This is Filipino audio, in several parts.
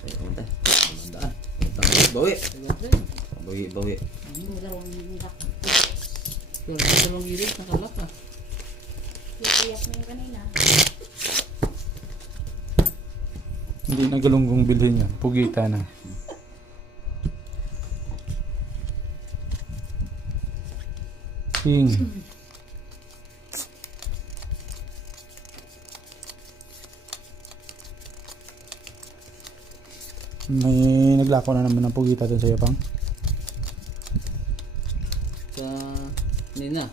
Ay, kamuntay. Kamandaan. Bawi. Bawi. Dalawang lak. Dalawang gilid, nakalak ah. Iiyak mo yung kanina. Hindi na galunggong bilhin yan. Pugita na. King. May naglako na naman ng pugita dun sa'yo, Pang. Sa Nina.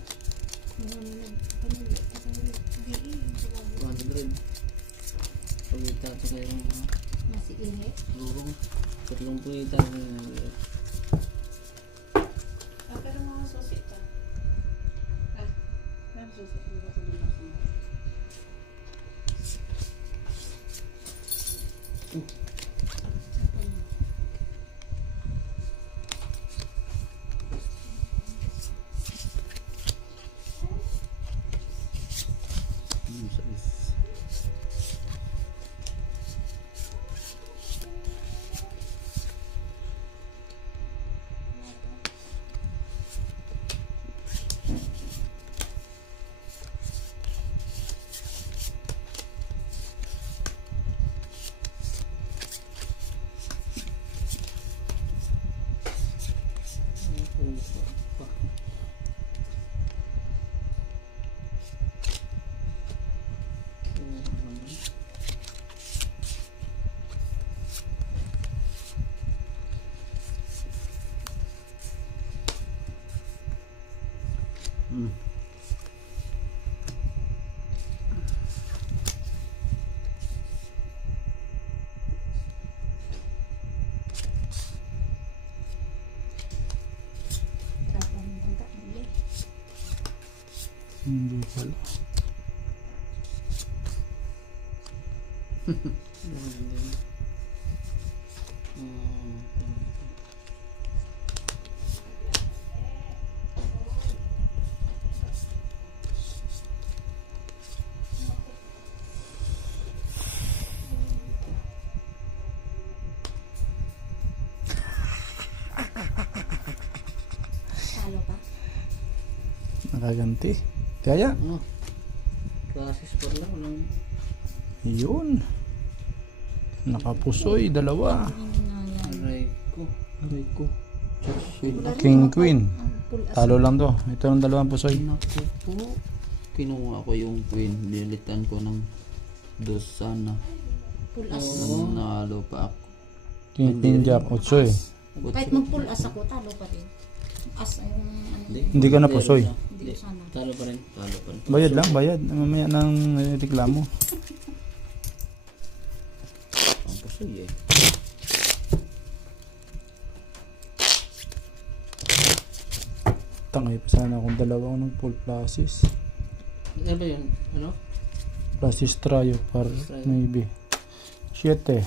100. Pagkita sa kayong Masiinit. lurong. Tatlong pagkita. Pero mga susi ka. Mga susi ka. Hindi pala. Talo pa. Nakaganti. Kaya, Ano? Klases pa lang. Walang yun. Nakapusoy, dalawa. aray ko. Aray ko. King Queen. Talo lang to. Ito ang dalawang pusoy. Naku po. Kinuha ko yung queen. Lilitan ko ng dos sana. Full as. Nanalo pa ako. King Queen Jack, utsoy. Kahit mag-full as ako, talo pa rin. As ay yung ano. Hindi ka na pusoy. Hindi ko sana. Talo pa rin. Talo pa rin. Bayad lang, bayad. Mamaya nang reklamo. Ang pusoy eh. Tangay pa sana akong dalawa ng full plasis. Ano ba yun? Ano? Plasis trio par maybe. 7.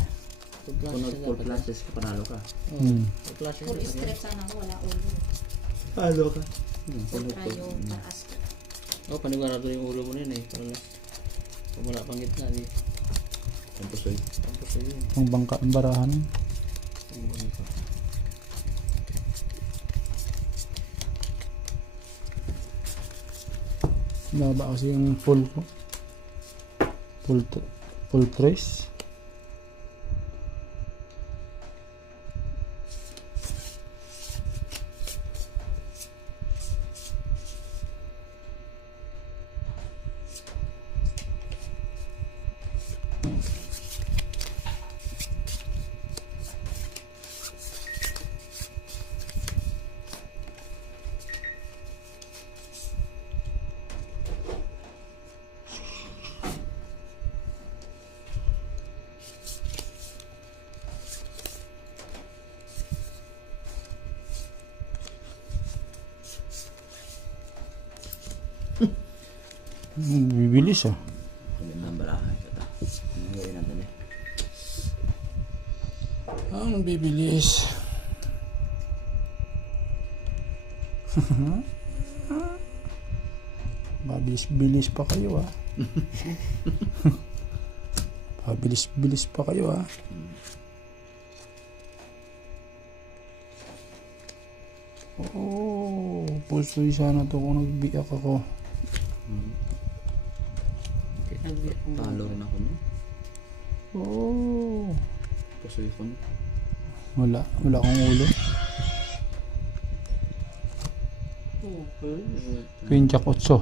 Full classes ka, panalo ka. Full strip sana ako, wala ulo. Panalo ka. Full trayo, taas. Oh, panigurado yung ulo mo na yun eh. Pag wala pang gitna, di. Ang pusoy. Tapos yun. Ang bangka ang barahan. Ang bangka. Baba kasi yung full ko. Full trace. Bibilis ah. Magandang balahan. Ito. Ang gawin natin eh. Ang bibilis. Mabilis-bilis pa kayo ah. Mabilis-bilis pa kayo ah. Oh, pusoy sana to kung nagbiyak ako. Talo rin ako no. Oh. Pusoy ko no. Wala akong ulo. Queen Jack 8.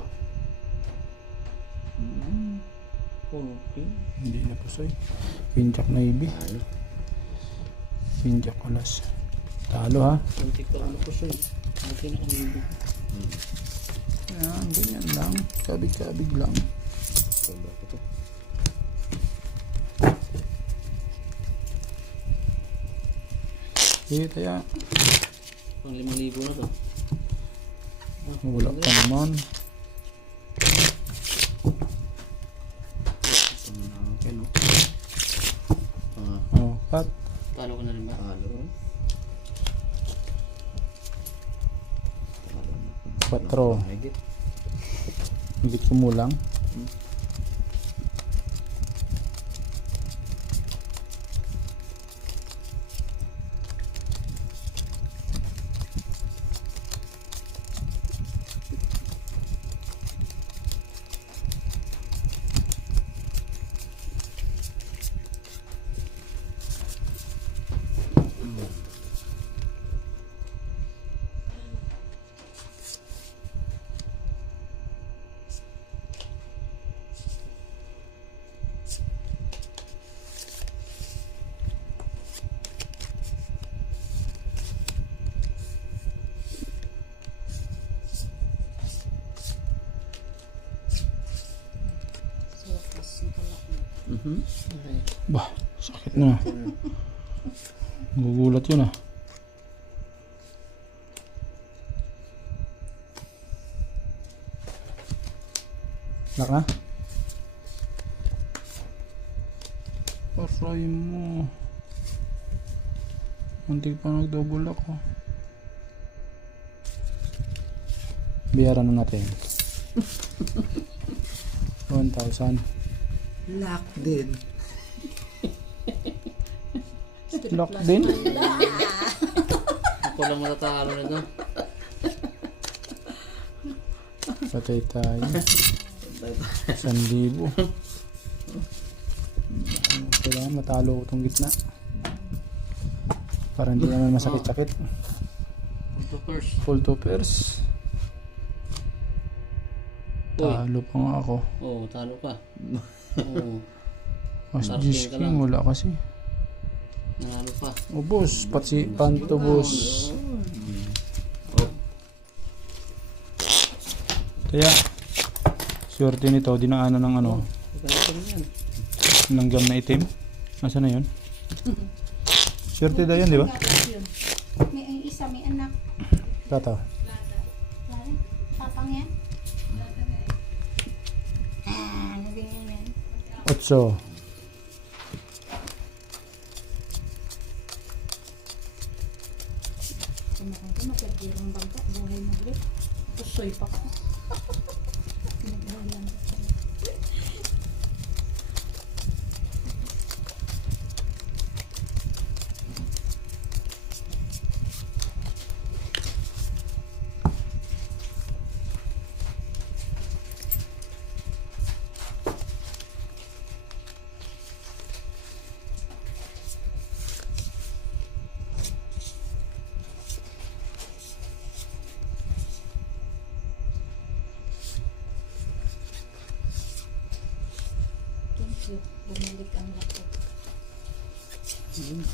Okay. Hindi na pusoy. Queen Jack Navy. Talo. Queen Jack Alas. Talo ha. Kunti ko ano ko siya. Okay na kami. Ayan, ganyan lang. Kabig-kabig lang. Sobra ko to. Sige, kaya. Pang 5,000 na to. Wala pa naman. Okay no. Oh, cut. Talo ko na rin ba? Talo. 4. Higit. Higit kumulang. So, kasi kalak mo. Okay. Bah, sakit na. Gugulat yun ah. Lak na? Aray mo. Muntik pa nag-double ako. Bayaran na natin. 1,000. Lock din. Lock din? Ako lang matatalo nito. Patay tayo. 1,000. Kailangan matalo ko itong gitna. Para hindi naman masakit-sakit. Ito first. Full toppers. Uy. Talo pa nga ako. Oo, talo ka. Oo, Mas Sarapin G's ka King, lang. wala kasi. nanalo pa. O boss, pati panto boss. Kaya, swerte nito, dinaanan ng ano, Ganito rin yan. langgam na itim. Nasaan na yun? Swerte daw yun, di ba? May ang isa, may anak. Kata. Lari, papang yan. Naging yan. 8. Kumakang ko, magkagirang bangka, buhay maglit. Pusoy pa ka. Nagbuhay lang. Thank you. Bumalik ang lako.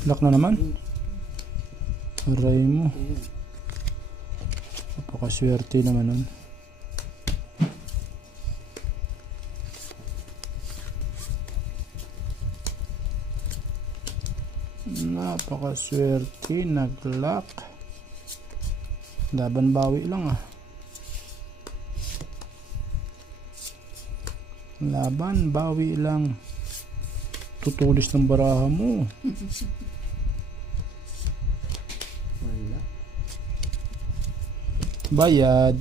Lock na naman. Aray mo. Napakaswerte naman nun. Napakaswerte. Nag-lock. Laban bawi lang ah. Laban bawi lang. Tutulis ng baraha mo. Wala. Bayad.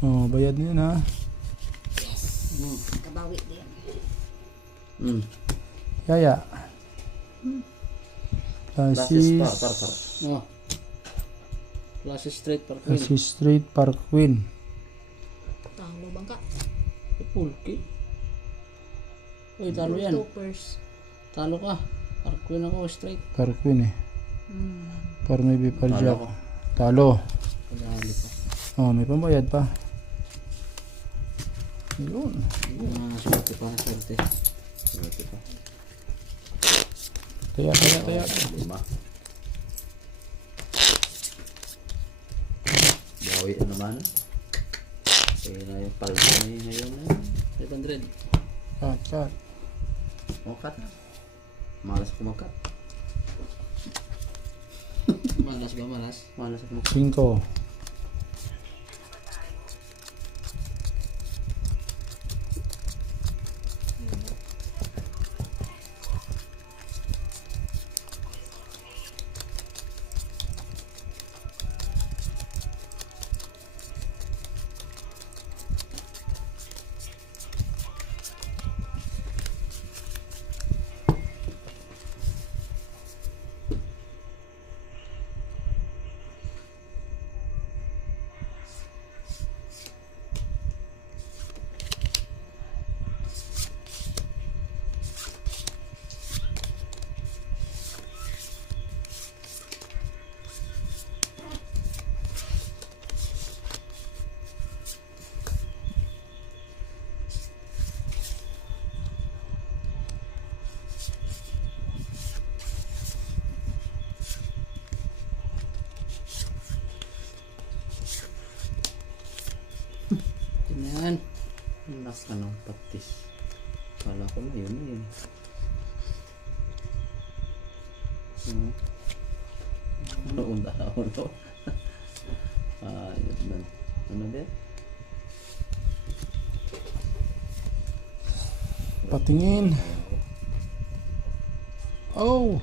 Oh, bayad na yun ha. Kabawi din. Yaya. Classes Classes. par. Oh, Klase straight par queen. Kasi straight par queen. Talo bangka. Full kit. Uy, talo yan. Toppers. Talo ka. Par queen ako, straight. Par queen eh. Hmm. Par maybe par Talo jack. ko. Talo. Kadali pa. Oh, may pambayad pa. Yun. Swerte pa na swerte. Swerte pa. Taya. 5. Bawi na naman. Kaya na yung palma ngayon. 500. Cut. Makat na. Malas kumakat. Malas ba, malas? Malas kumakat. 5. Yan. Anak ka ng patis. Kala ko na yun eh. Ano unda na ulo? Yun man. Ano din? Patingin. Oh.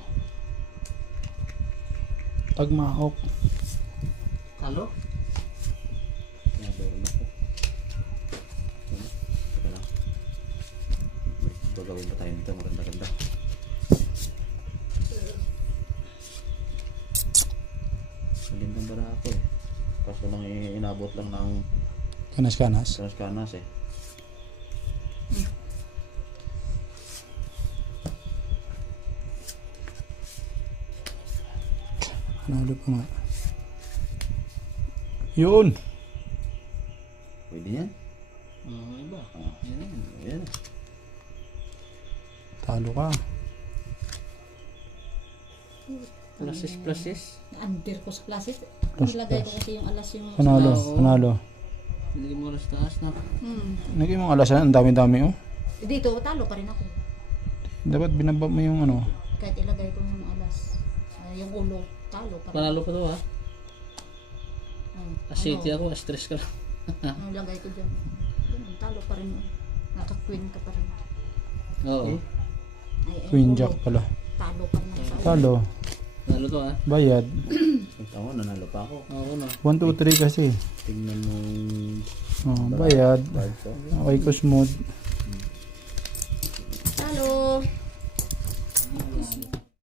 Tagmaok. Talo? Meron ako. Teka lang. Gagawin pa tayo nito. Maganda-ganda. Magandang bara ako eh. Kaso lang inabot lang ng Kanas-kanas. kanas eh. Panalo pa nga. Yun. Pwede yan. Iba. Yan. Yan. Talo ka. Pluses. Na-under ko sa classes. Plus, Nilagay ko plus. kasi yung alas yung... Panalo. Oo. Panalo. Hindi mo oras taas na. Naging mong alasan. Ang dami-dami oh. Dito, talo pa rin ako. Dapat binaba mo yung ano. Kahit ilagay ko yung alas. Yung ulo, talo pa rin. Panalo pa to ha. Ano, City ako, stress ka lang. ano lagay ko dyan. Ganun, talo pa rin. Naka-queen ka pa rin. Oo. Ay, Queen ulo, jack pala. Talo pa rin ako sa ulo. Talo. Talo to ha. Bayad. Ito ako, nanalo pa ako. Oo na. 1, 2, 3 kasi. Tingnan mo Oh, bayad. card ko. Okay ko smooth. Talo!